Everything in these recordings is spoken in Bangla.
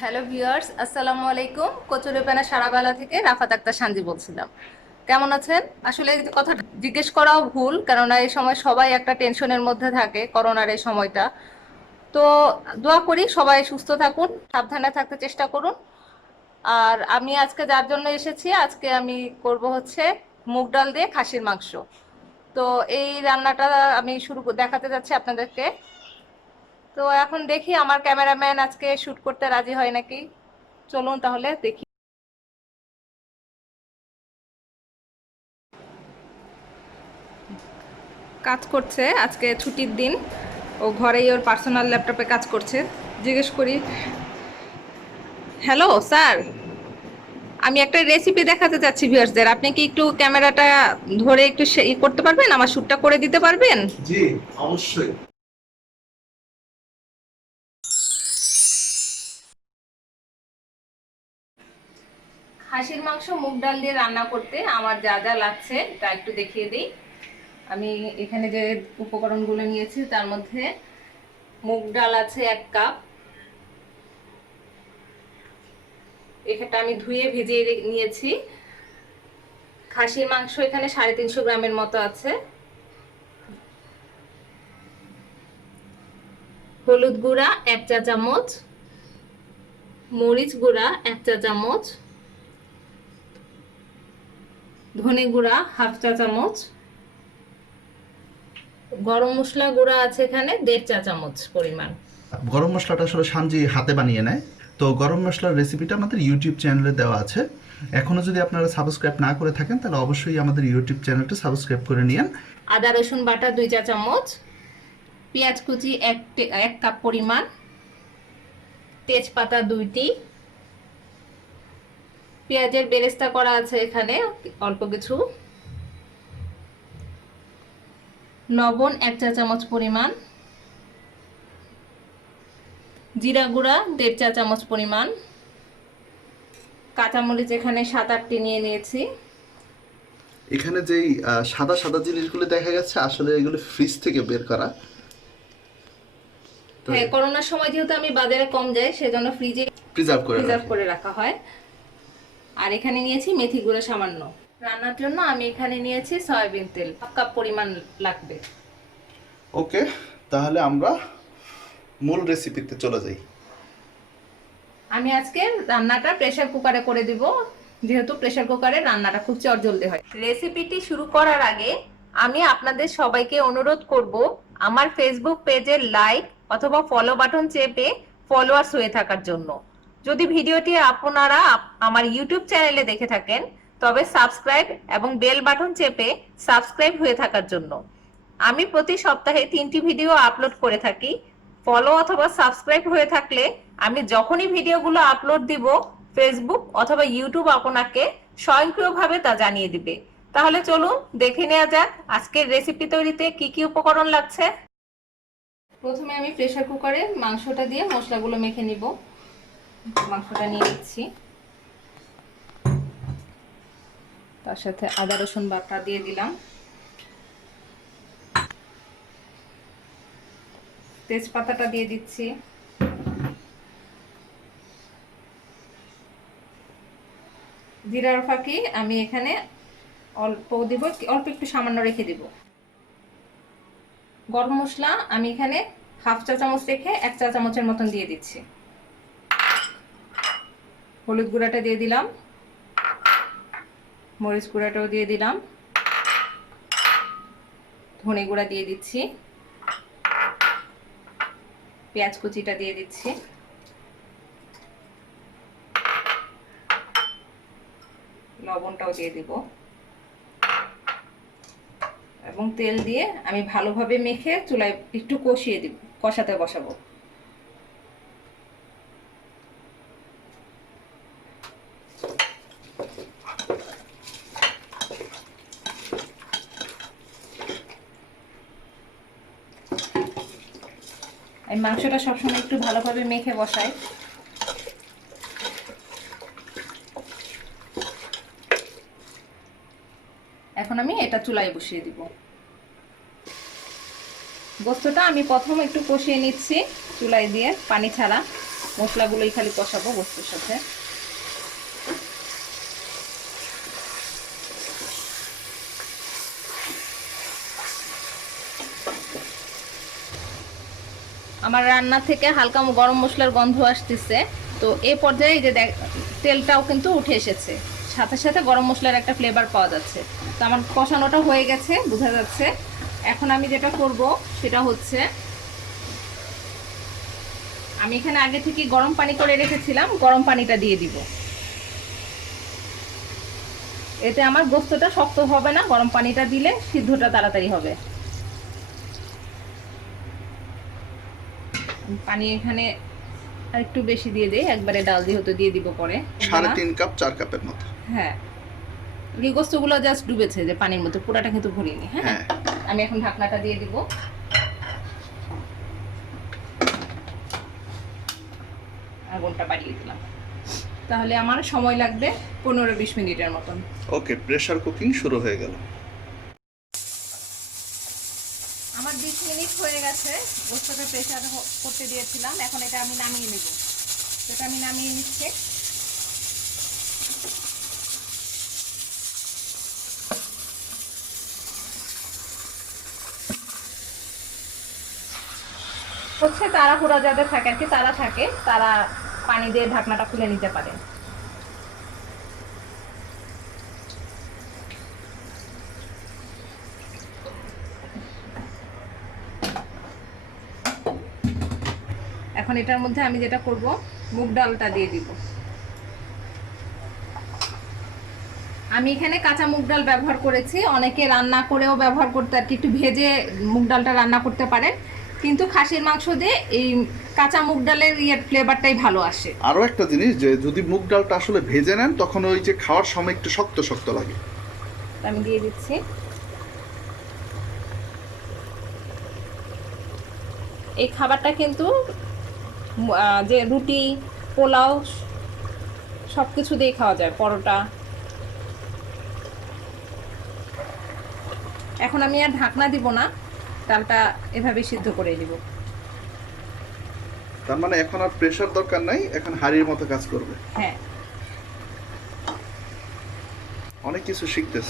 হ্যালো ভিউয়ার্স, আসসালামু আলাইকুম। কচুরিপানা সারাবেলা থেকে রাফাত আক্তার সানজি বলছিলাম। কেমন আছেন? আসলে এই কথা জিজ্ঞেস করাও ভুল, কেননা এই সময় সবাই একটা টেনশনের মধ্যে থাকে, করোনার এই সময়টা। তো দোয়া করি সবাই সুস্থ থাকুন, সাবধানে থাকতে চেষ্টা করুন। আর আমি আজকে যার জন্য এসেছি, আজকে আমি করব হচ্ছে মুগ ডাল দিয়ে খাসির মাংস। তো এই রান্নাটা আমি দেখাতে যাচ্ছি আপনাদেরকে। তো এখন দেখি আমার ক্যামেরাম্যান আজকে শুট করতে রাজি হয় নাকি। চলুন তাহলে দেখি। কাজ করছে, আজকে ছুটির দিন। ও ঘরেই ওর পার্সোনাল ল্যাপটপে কাজ করছে। জিজ্ঞেস করি, হ্যালো স্যার, আমি একটা রেসিপি দেখাতে চাচ্ছি ভিউয়ার্সদের। আপনি কি একটু ক্যামেরাটা ধরে একটু করতে পারবেন, আমার শ্যুটটা করে দিতে পারবেন? জি, অবশ্যই। খাসির মাংস মুগ ডাল দিয়ে রান্না করতে আমার যা যা লাগছে তা একটু দেখিয়ে দিই। আমি এখানে যে উপকরণগুলো নিয়েছি তার মধ্যে মুগ ডাল আছে 1 কাপ। এটা আমি ধুয়ে ভিজিয়ে নিয়েছি। খাসির মাংস এখানে 350 গ্রামের মতো আছে। হলুদ গুঁড়া 1 চা চামচ, মরিচ গুঁড়া 1 চা চামচ, ধনে গুঁড়া 1/2 চা চামচ, গরম মশলা গুঁড়া আছে এখানে 1.5 চা চামচ পরিমাণ। গরম মশলাটা আসলে সানজি হাতে বানিয়ে নেয়। তো গরম মশলার রেসিপিটা আমাদের ইউটিউব চ্যানেলে দেওয়া আছে। এখনও যদি আপনারা সাবস্ক্রাইব না করে থাকেন তাহলে অবশ্যই আমাদের ইউটিউব চ্যানেলটা সাবস্ক্রাইব করে নিন। আদা রসুন বাটা 2 চা চামচ, পেঁয়াজ কুচি 1 কাপ পরিমাণ, তেজপাতা 2টি, পেঁয়াজের বেরেস্তা করা আছে এখানে অল্প কিছু, লবণ 1 চা চামচ পরিমাণ, জিরা গুঁড়া 1.5 চা চামচ পরিমাণ, কাঁচামরিচ এখানে 7-8টি নিয়ে নিয়েছি। এখানে যেই সাদা সাদা জিনিসগুলো দেখা যাচ্ছে আসলে এগুলো ফ্রিজ থেকে বের করা। হ্যাঁ, করোনার সময় যেহেতু আমি বাজারে কম যাই সেজন্য ফ্রিজে প্রিজার্ভ করে প্রিজার্ভ রাখি। করে রাখা হয়। আর এখানে নিয়েছি মেথি গুঁড়ো সামান্য। রান্নার জন্য আমি এখানে নিয়েছি সয়াবিন তেল 1 কাপ পরিমাণ লাগবে। ওকে, তাহলে আমরা মূল রেসিপিতে চলে যাই। আমি আজকে রান্নাটা প্রেসার কুকারে করে দিব, যেহেতু প্রেসার কুকারে রান্নাটা খুব চটজলদি হয়। রেসিপিটি শুরু করার আগে আমি আপনাদের সবাইকে অনুরোধ করব আমার ফেসবুক পেজের লাইক অথবা ফলো বাটন চেপে ফলোয়ার্স হয়ে থাকার জন্য। যদি ভিডিওটি আপনারা আমার ইউটিউব চ্যানেলে দেখে থাকেন তবে সাবস্ক্রাইব এবং বেল বাটন চেপে সাবস্ক্রাইব হয়ে থাকার জন্য। আমি প্রতি সপ্তাহে 3টি ভিডিও আপলোড করে থাকি। ফলো অথবা সাবস্ক্রাইব হয়ে থাকলে আমি যখনই ভিডিওগুলো আপলোড দিব ফেসবুক অথবা ইউটিউব আপনাকে স্বয়ংক্রিয়ভাবে তা জানিয়ে দিবে। তাহলে চলুন দেখে নেওয়া যাক আজকের রেসিপি তৈরিতে কি কি উপকরণ লাগছে। প্রথমে আমি প্রেসার কুকারে মাংসটা দিয়ে মশলাগুলো মেখে নিব। মাংসটা নিয়ে নিচ্ছি, তার সাথে আদা রসুন বাটা দিয়ে দিলাম, তেজপাতাটা দিয়ে দিচ্ছি, জিরার ফাঁকি আমি এখানে অল্প দিব, অল্প একটু সামান্য রেখে দিব। গরম মশলা আমি এখানে 1/2 চা চামচ রেখে 1 চা চামচের মতন দিয়ে দিচ্ছি। হলুদ গুঁড়াটা দিয়ে দিলাম, মরিচ গুঁড়াটাও দিয়ে দিলাম, ধনে গুঁড়া দিয়ে দিচ্ছি, পেঁয়াজ কুচিটা দিয়ে দিচ্ছি, লবণটাও দিয়ে দিব এবং তেল দিয়ে আমি ভালোভাবে মেখে চুলায় একটু কষিয়ে দিব, কষাতে বসাবো। এই মাংসটা সবসময় একটু ভালোভাবে মেখে বসাই। এখন আমি এটা চুলায় বসিয়ে দিব। গোস্তটা আমি প্রথম একটু কষিয়ে নিচ্ছি চুলায় দিয়ে পানি ছাড়া। মশলাগুলোই খালি কষাবো গোস্তের সাথে। আমার রান্না থেকে হালকা গরম মশলার গন্ধ আসতেছে। তো এই পর্যায়ে যে তেলটাও কিন্তু উঠে এসেছে, সাথে সাথে গরম মশলার একটা ফ্লেভার পাওয়া যাচ্ছে। তো আমার কষানোটা হয়ে গেছে বোঝা যাচ্ছে। এখন আমি যেটা করব সেটা হচ্ছে, আমি এখানে আগে থেকে গরম পানি করে রেখেছিলাম, গরম পানিটা দিয়ে দিব। এতে আমার গোস্তটা শক্ত হবে না, গরম পানিটা দিলে সিদ্ধটা তাড়াতাড়ি হবে। পানি এখানে আর একটু বেশি দিয়ে দেই, একবারে ডাল যেহেতু দিয়ে দিব পরে। 3.5 কাপ 4 কাপের মতো। হ্যাঁ, এই গোস্তগুলো জাস্ট ডুবেছে যে পানির মধ্যে, পুরাটা কিন্তু ভরিনি। হ্যাঁ, আমি এখন ঢাকনাটা দিয়ে দিব। আগুনটা বাড়িয়ে দিলাম, তাহলে আমার সময় লাগবে 15-20 মিনিটের মতন। ওকে, প্রেসার কুকিং শুরু হয়ে গেল। আমার 20 মিনিট হয়ে গেছে, গোস্তটা প্রেসার করতে দিয়েছিলাম। এখন এটা আমি নামিয়ে নেব। এটা আমি নামিয়ে নিচ্ছি। হচ্ছে তাড়াহুড়া যাদের থাকে আর কি, তারা থাকে, তারা পানি দিয়ে ঢাকনাটা খুলে নিতে পারে। এখন এটার মধ্যে আমি যেটা করব, মুগ ডালটা দিয়ে দিব। আমি এখানে কাঁচা মুগ ডাল ব্যবহার করেছি। অনেকে রান্না করেও ব্যবহার করতে আর কি, একটু ভেজে মুগ ডালটা রান্না করতে পারেন, কিন্তু খাসির মাংস দিয়ে এই কাঁচা মুগ ডালের ফ্লেভারটাই ভালো আসে। আরো একটা জিনিস, যে যদি মুগ ডালটা আসলে ভেজে নেন তখন ওই যে খাওয়ার সময় একটু শক্ত শক্ত লাগে। আমি দিয়ে দিচ্ছি। এই খাবারটা কিন্তু যে রুটি, পোলাও সবকিছু দিয়ে খাওয়া যায়, পরোটা। এখন আমি আর ঢাকনা দিব না, ডালটা এভাবে সিদ্ধ করে দিব। তার মানে এখন আর প্রেসার দরকার নাই, এখন হাড়ির মতো কাজ করবে। হ্যাঁ, অনেক কিছু শিখতেছ।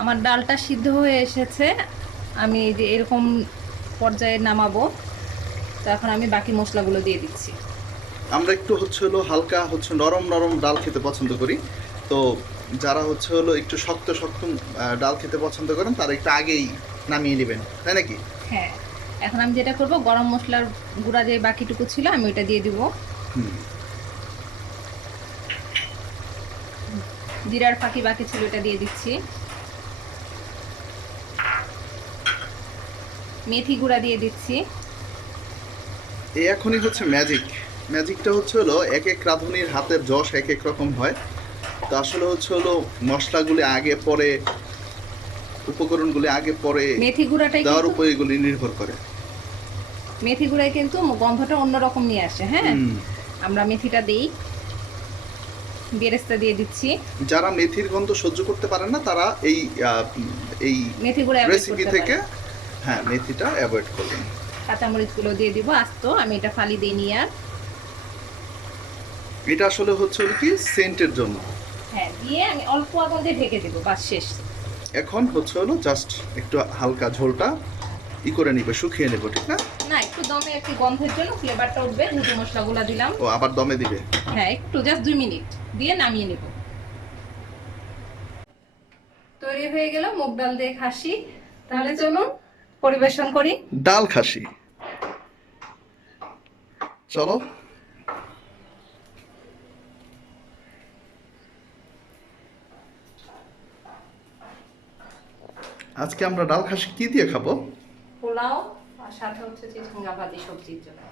আমার ডালটা সিদ্ধ হয়ে এসেছে, আমি যে এরকম পর্যায়ে নামাবো। তো এখন আমি বাকি মশলাগুলো দিয়ে দিচ্ছি। আমরা একটু হলো হালকা নরম নরম ডাল খেতে পছন্দ করি। তো যারা হলো একটু শক্ত শক্ত ডাল খেতে পছন্দ করেন তারা একটু আগেই নামিয়ে নেবেন, তাই নাকি? হ্যাঁ, এখন আমি যেটা করব, গরম মশলার গুঁড়া যে বাকিটুকু ছিল আমি ওইটা দিয়ে দিব। জিরার ফাঁকি বাকি ছিল, এটা দিয়ে দিচ্ছি। মেথি গুঁড়া দিয়ে দিচ্ছি। এই এখনই ম্যাজিকটা হলো এক এক রাঁধুনির হাতের যশ এক এক রকম হয়। তো আসলে হলো মশলাগুলি আগে পরে, উপকরণগুলি আগে পরে মেথি গুঁড়াটাই দেওয়ার উপর এগুলি নির্ভর করে। মেথি গুঁড়ায় কিন্তু গন্ধটা অন্যরকম নিয়ে আসে। হ্যাঁ, আমরা মেথিটা দিই, বেরেস্তা দিয়ে দিচ্ছি। যারা মেথির গন্ধ সহ্য করতে পারেন না তারা এই মেথি গুঁড়া রেসিপি থেকে হ্যাঁ মেথিটা অ্যাভয়েড করবেন। কাঁচামরিচগুলো দিয়ে দিব আস্ত, আমি এটা ফালি দিইনি আর। এটা আসলে হচ্ছে কি সেন্টের জন্য। হ্যাঁ, দিয়ে আমি অল্প আগুন দিয়ে ঢেকে দেব, বাস শেষ। এখন হলো জাস্ট একটু হালকা ঝোলটা করে নিবে, শুকিয়ে নেব, ঠিক না? না, একটু দমে একটু গন্ধের জন্য ফ্লেভারটা উঠবে, যেহেতু মশলাগুলো দিলাম। ও আবার দমে দিবে? হ্যাঁ, একটু জাস্ট 2 মিনিট দিয়ে নামিয়ে নেব। তৈরি হয়ে গেল মুগ ডাল দিয়ে খাসি। তাহলে চলুন পরিবেশন করি। ডাল খাসি, চলো। আজকে আমরা ডাল খাসি কি দিয়ে খাবো? পোলাও আর সাথে হচ্ছে চিচিঙ্গা ভাজি সবজির জন্য।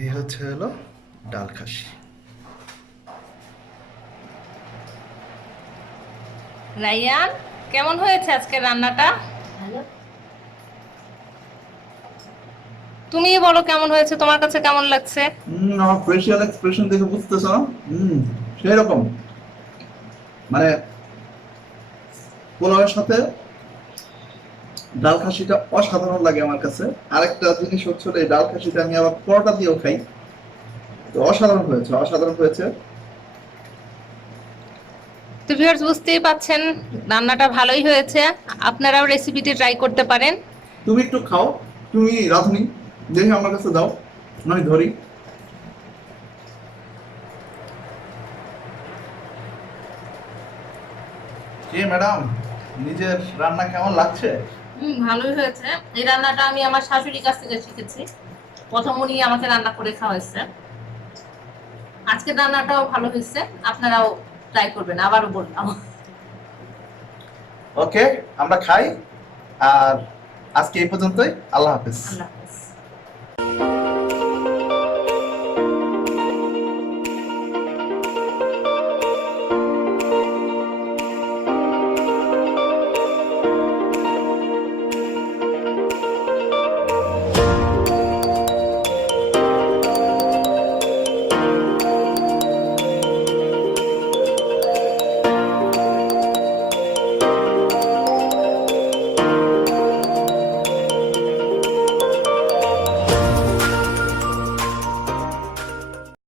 এই হলো ডাল খাসি। রাইয়ান, কেমন হয়েছে আজকে রান্নাটা? ভালো। তুমি বলো কেমন হয়েছে, তোমার কাছে কেমন লাগছে? আমার ফেশিয়াল এক্সপ্রেশন দেখে বুঝতেছ না? সেই রকম মানে পোলাওয়ের সাথে ডাল খাসিটা অসাধারণ লাগে আমার কাছে। আরেকটা জিনিস হচ্ছে এই ডাল খাসিটা আমি আবার পরোটা দিয়েও খাই। তো অসাধারণ হয়েছে, অসাধারণ হয়েছে। তো ভিউয়ার্স বুঝতেই পাচ্ছেন রান্নাটা ভালোই হয়েছে, আপনারাও রেসিপিটি ট্রাই করতে পারেন। তুমি একটু খাও, তুমি রাঁধুনি, দেখে আমার কাছে দাও, আমি ধরি। কে ম্যাডাম, নিজের রান্না কেমন লাগছে? ভালোই হয়েছে। এই রান্নাটা আমি আমার শাশুড়ির কাছ থেকে শিখেছি, প্রথম উনি আমাকে রান্না করে খাওয়াইছে। আজকের রান্নাটাও ভালো হয়েছে, আপনারাও ট্রাই করবেন, আবারও বললাম। ওকে, আমরা খাই। আর আজকে এই পর্যন্তই। আল্লাহ হাফেজ। আল্লাহ।